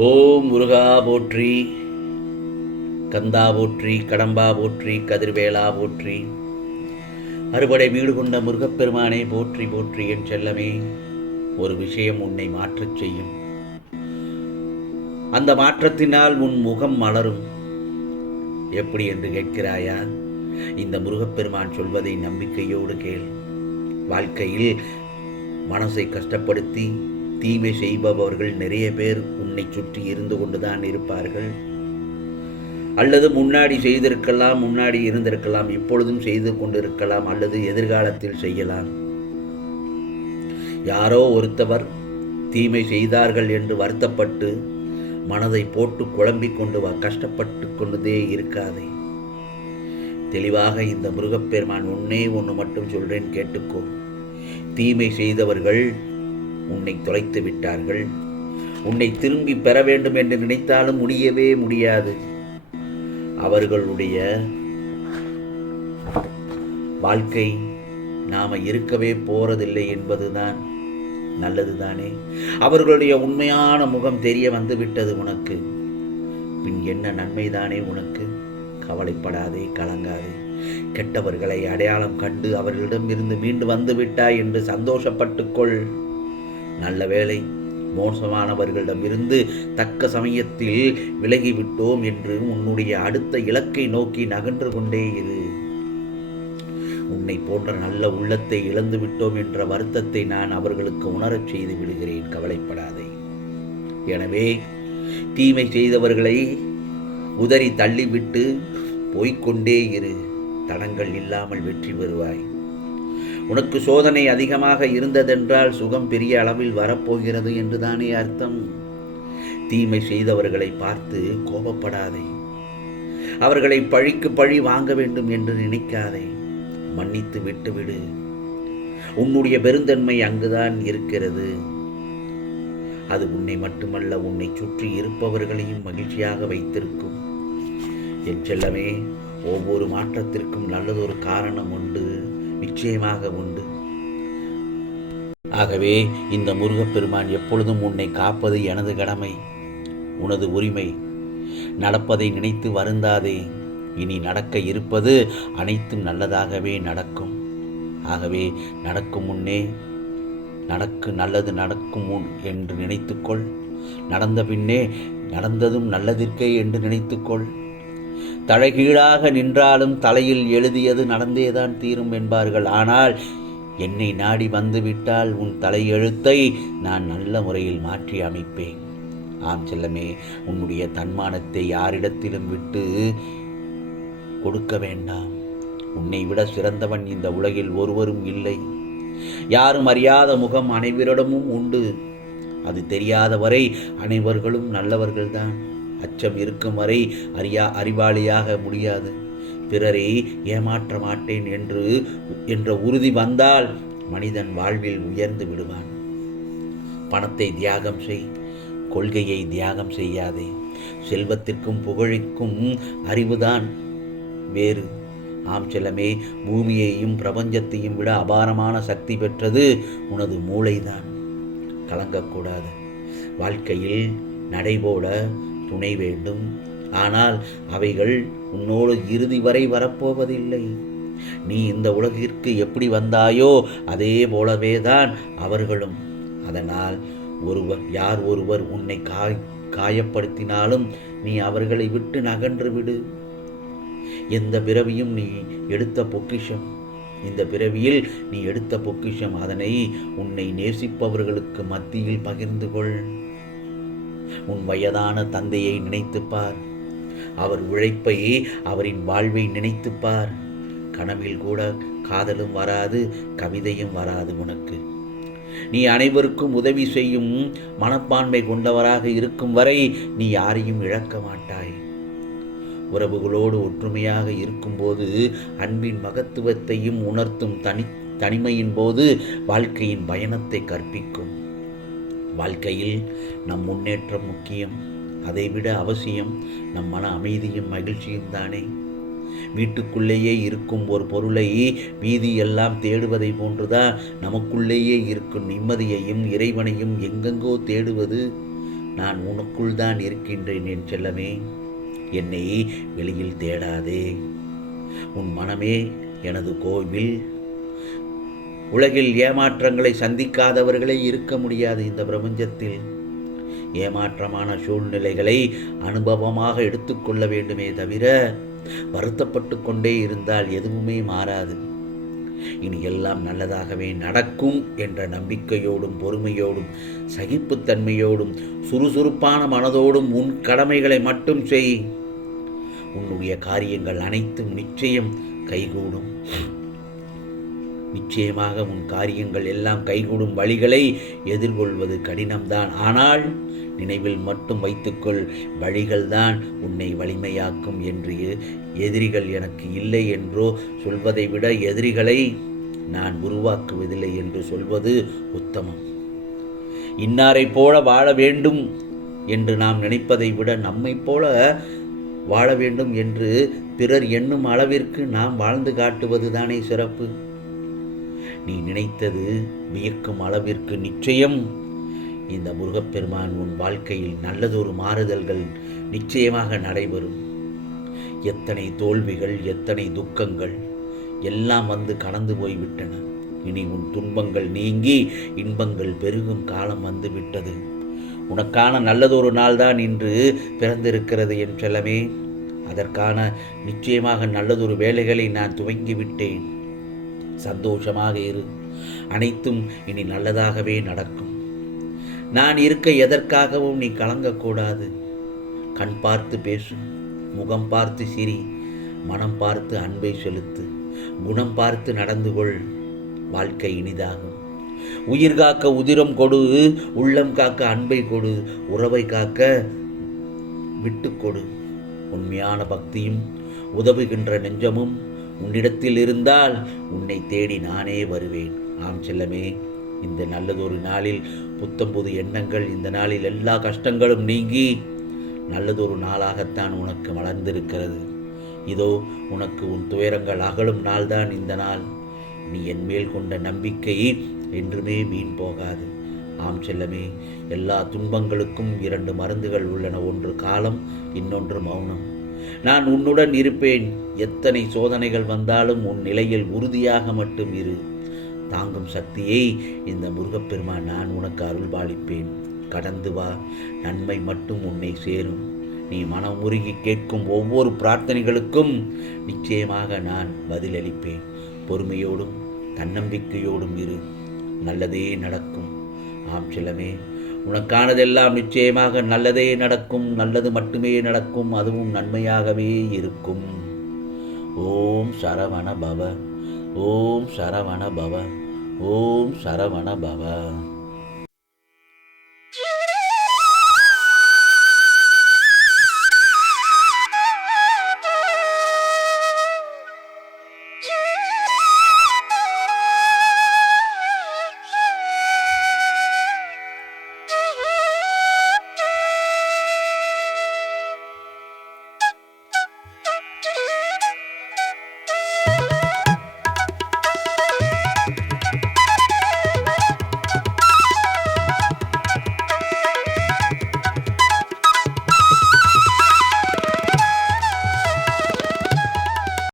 ஓம் முருகா போற்றி, கந்தா போற்றி, கடம்பா போற்றி, கதிர்வேலா போற்றி, அறுபடை வீடு கொண்ட முருகப்பெருமானே போற்றி போற்றி. என் செல்லமே, ஒரு விஷயம் உன்னை மாற்றச் செய்யும். அந்த மாற்றத்தினால் உன் முகம் மலரும். எப்படி என்று கேட்கிறாயா? இந்த முருகப்பெருமான் சொல்வதை நம்பிக்கையோடு கேள். வாழ்க்கையில் மனசை கஷ்டப்படுத்தி தீமை செய்பவர்கள் நிறைய பேர் உன்னை சுற்றி இருந்து கொண்டுதான் இருப்பார்கள். அல்லது முன்னாடி செய்திருக்கலாம், முன்னாடி இருந்திருக்கலாம், இப்பொழுதும் செய்து கொண்டிருக்கலாம், அல்லது எதிர்காலத்தில் செய்யலாம். யாரோ ஒருத்தவர் தீமை செய்தார்கள் என்று வருத்தப்பட்டு மனதை போட்டு குழம்பிக் கொண்டு கஷ்டப்பட்டு கொண்டதே இருக்காதே. தெளிவாக இந்த முருகப்பெருமான் ஒன்று மட்டும் சொல்றேன், கேட்டுக்கோ. தீமை செய்தவர்கள் உன்னை தொலைத்து விட்டார்கள். உன்னை திரும்பி பெற வேண்டும் என்று நினைத்தாலும் முடியவே முடியாது. அவர்களுடைய வாழ்க்கை நாம இருக்கவே போறதில்லை என்பதுதான் நல்லதுதானே. அவர்களுடைய உண்மையான முகம் தெரிய வந்துவிட்டது உனக்கு. பின் என்ன நன்மைதானே உனக்கு? கவலைப்படாதே, கலங்காதே. கெட்டவர்களை அடையாளம் கண்டு அவர்களிடம் இருந்து மீண்டு வந்து விட்டாய் என்று சந்தோஷப்பட்டுக்கொள். நல்ல வேளை, மோசமானவர்களிடம் இருந்து தக்க சமயத்தில் விலகிவிட்டோம் என்று உன்னுடைய அடுத்த இலக்கை நோக்கி நகன்று கொண்டே இரு. உன்னை போன்ற நல்ல உள்ளத்தை இழந்து விட்டோம் என்ற வருத்தத்தை நான் அவர்களுக்கு உணரச் செய்து விடுகிறேன். கவலைப்படாதே. எனவே தீமை செய்தவர்களை உதறி தள்ளிவிட்டு போய்கொண்டே இரு. தடங்கள் இல்லாமல் வெற்றி பெறுவாய். உனக்கு சோதனை அதிகமாக இருந்ததென்றால் சுகம் பெரிய அளவில் வரப்போகிறது என்றுதானே அர்த்தம். தீமை செய்தவர்களை பார்த்து கோபப்படாதே. அவர்களை பழிக்கு பழி வாங்க வேண்டும் என்று நினைக்காதே. மன்னித்து விட்டுவிடு. உன்னுடைய பெருந்தன்மை அங்குதான் இருக்கிறது. அது உன்னை மட்டுமல்ல, உன்னை சுற்றி இருப்பவர்களையும் மகிழ்ச்சியாக வைத்திருக்கும். என் செல்லமே, ஒவ்வொரு மாற்றத்திற்கும் நல்லதொரு காரணம் உண்டு, நிச்சயமாக உண்டு. ஆகவே இந்த முருகப்பெருமான் எப்பொழுதும் உன்னை காப்பது எனது கடமை, உனது உரிமை. நடப்பதை நினைத்து வருந்தாதே. இனி நடக்க இருப்பது அனைத்தும் நல்லதாகவே நடக்கும். ஆகவே நடக்கும் முன்னே நல்லது நடக்கும் முன் என்று நினைத்துக்கொள். நடந்த பின்னே நடந்ததும் நல்லதிற்கே என்று நினைத்துக்கொள். தலைகீழாக நின்றாலும் தலையில் எழுதியது நடந்தேதான் தீரும் என்பார்கள். ஆனால் என்னை நாடி வந்துவிட்டால் உன் தலையெழுத்தை நான் நல்ல முறையில் மாற்றி அமைப்பேன். ஆம் செல்லமே, உன்னுடைய தன்மானத்தை யாரிடத்திலும் விட்டு கொடுக்க வேண்டாம். உன்னை விட சிறந்தவன் இந்த உலகில் ஒருவரும் இல்லை. யாரும் அறியாத முகம் அனைவரிடமும் உண்டு. அது தெரியாத வரை அனைவர்களும் நல்லவர்கள்தான். அச்சம் இருக்கும் வரை அறிவாளியாக முடியாது. பிறரை ஏமாற்ற மாட்டேன் என்ற உறுதி வந்தால் மனிதன் வாழ்வில் உயர்ந்து விடுவான். பணத்தை தியாகம் செய், கொள்கையை தியாகம் செய்யாதே. செல்வத்திற்கும் புகழிற்கும் அறிவுதான் வேறு. ஆம் செல்லமே, பூமியையும் பிரபஞ்சத்தையும் விட அபாரமான சக்தி பெற்றது உனது மூளைதான். கலங்கக்கூடாது. வாழ்க்கையில் நடைபோட துணை வேண்டும். ஆனால் அவைகள் உன்னோடு இறுதி வரை வரப்போவதில்லை. நீ இந்த உலகிற்கு எப்படி வந்தாயோ அதே போலவே தான் அவர்களும். அதனால் யார் ஒருவர் உன்னை காயப்படுத்தினாலும் நீ அவர்களை விட்டு நகன்று விடு. எந்த பிறவியும் நீ எடுத்த பொக்கிஷம். இந்த பிறவியில் நீ எடுத்த பொக்கிஷம். அதனை உன்னை நேசிப்பவர்களுக்கு மத்தியில் பகிர்ந்து கொள். உன் வயதான தந்தையை நினைத்துப்பார். அவர் உழைப்பை, அவரின் வாழ்வை நினைத்துப்பார். கனவில் கூட காதலும் வராது, கவிதையும் வராது உனக்கு. நீ அனைவருக்கும் உதவி செய்யும் மனப்பான்மை கொண்டவராக இருக்கும் வரை நீ யாரையும் இழக்க மாட்டாய். உறவுகளோடு ஒற்றுமையாக இருக்கும்போது அன்பின் மகத்துவத்தையும் உணர்த்தும் தனிமையின் போது வாழ்க்கையின் பயணத்தை கற்பிக்கும். வாழ்க்கையில் நம் முன்னேற்றம் முக்கியம். அதைவிட அவசியம் நம் மன அமைதியும் மகிழ்ச்சியும் தானே. வீட்டுக்குள்ளேயே இருக்கும் ஒரு பொருளை வீதியெல்லாம் தேடுவதை போன்றுதான் நமக்குள்ளேயே இருக்கும் நிம்மதியையும் இறைவனையும் எங்கெங்கோ தேடுவது நான் உனக்குள் தான் இருக்கின்றேன் என் செல்லமே. என்னை வெளியில் தேடாதே. உன் மனமே எனது கோவில். உலகில் ஏமாற்றங்களை சந்திக்காதவர்களே இருக்க முடியாது. இந்த பிரபஞ்சத்தில் ஏமாற்றமான சூழ்நிலைகளை அனுபவமாக எடுத்துக்கொள்ள வேண்டுமே தவிர வருத்தப்பட்டு கொண்டே இருந்தால் எதுவுமே மாறாது. இனி எல்லாம் நல்லதாகவே நடக்கும் என்ற நம்பிக்கையோடும் பொறுமையோடும் சகிப்புத்தன்மையோடும் சுறுசுறுப்பான மனதோடும் உன் கடமைகளை மட்டும் செய். உன்னுடைய காரியங்கள் அனைத்தும் நிச்சயம் கைகூடும். நிச்சயமாக உன் காரியங்கள் எல்லாம் கைகூடும். வழிகளை எதிர்கொள்வது கடினம்தான். ஆனால் நினைவில் மட்டும் வைத்துக்கொள், வழிகள்தான் உன்னை வலிமையாக்கும் என்று. எதிரிகள் எனக்கு இல்லை என்றோ சொல்வதை விட எதிரிகளை நான் உருவாக்குவதில்லை என்று சொல்வது உத்தமம். இன்னாரை போல வாழ வேண்டும் என்று நாம் நினைப்பதை விட நம்மை போல வாழ வேண்டும் என்று பிறர் எண்ணும் அளவிற்கு நாம் வாழ்ந்து காட்டுவது தானே சிறப்பு. நீ நினைத்தது வியக்கும் அளவிற்கு நிச்சயம் இந்த முருகப்பெருமான் உன் வாழ்க்கையில் நல்லதொரு மாறுதல்கள் நிச்சயமாக நடைபெறும். எத்தனை தோல்விகள், எத்தனை துக்கங்கள் எல்லாம் வந்து கடந்து போய்விட்டன. இனி உன் துன்பங்கள் நீங்கி இன்பங்கள் பெருகும் காலம் வந்துவிட்டது. உனக்கான நல்லதொரு நாள்தான் இன்று பிறந்திருக்கிறது என் செல்லமே. அதற்கான நிச்சயமாக நல்லதொரு வேலைகளை நான் துவங்கிவிட்டேன். சந்தோஷமாக இரு. அனைத்தும் இனி நல்லதாகவே நடக்கும். நான் இருக்க எதற்காகவும் நீ கலங்கக்கூடாது. கண் பார்த்து பேசு, முகம் பார்த்து சிரி, மனம் பார்த்து அன்பை செலுத்து, குணம் பார்த்து நடந்து கொள். வாழ்க்கை இனிதாகும். உயிர் காக்க உதிரம் கொடு, உள்ளம் காக்க அன்பை கொடு, உறவை காக்க விட்டு கொடு. உண்மையான பக்தியும் உதவுகின்ற நெஞ்சமும் உன்னிடத்தில் இருந்தால் உன்னை தேடி நானே வருவேன். ஆம் செல்லமே, இந்த நல்லதொரு நாளில் புத்தம்புது எண்ணங்கள், இந்த நாளில் எல்லா கஷ்டங்களும் நீங்கி நல்லதொரு நாளாகத்தான் உனக்கு மலர்ந்திருக்கிறது. இதோ உனக்கு உன் துயரங்கள் அகலும் நாள்தான் இந்த நாள். நீ என் மேல் கொண்ட நம்பிக்கை என்றுமே வீண் போகாது. ஆம் செல்லமே, எல்லா துன்பங்களுக்கும் 2 மருந்துகள் உள்ளன. ஒன்று காலம், இன்னொன்று மௌனம். நான் உன்னுடன் இருப்பேன். எத்தனை சோதனைகள் வந்தாலும் உன் நிலையில் உறுதியாக மட்டும் இரு. தாங்கும் சக்தியை இந்த முருகப்பெருமான் நான் உனக்கு அருள்பாலிப்பேன். கடந்து வா, நன்மை மட்டும் உன்னை சேரும். நீ மனம் உருகி கேட்கும் ஒவ்வொரு பிரார்த்தனைகளுக்கும் நிச்சயமாக நான் பதிலளிப்பேன். பொறுமையோடும் தன்னம்பிக்கையோடும் இரு. நல்லதே நடக்கும். ஆம் செல்லமே, உனக்கானதெல்லாம் நிச்சயமாக நல்லதே நடக்கும். நல்லது மட்டுமே நடக்கும். அதுவும் நன்மையாகவே இருக்கும். ஓம் சரவண பவ. ஓம் சரவண பவ. ஓம் சரவண பவ.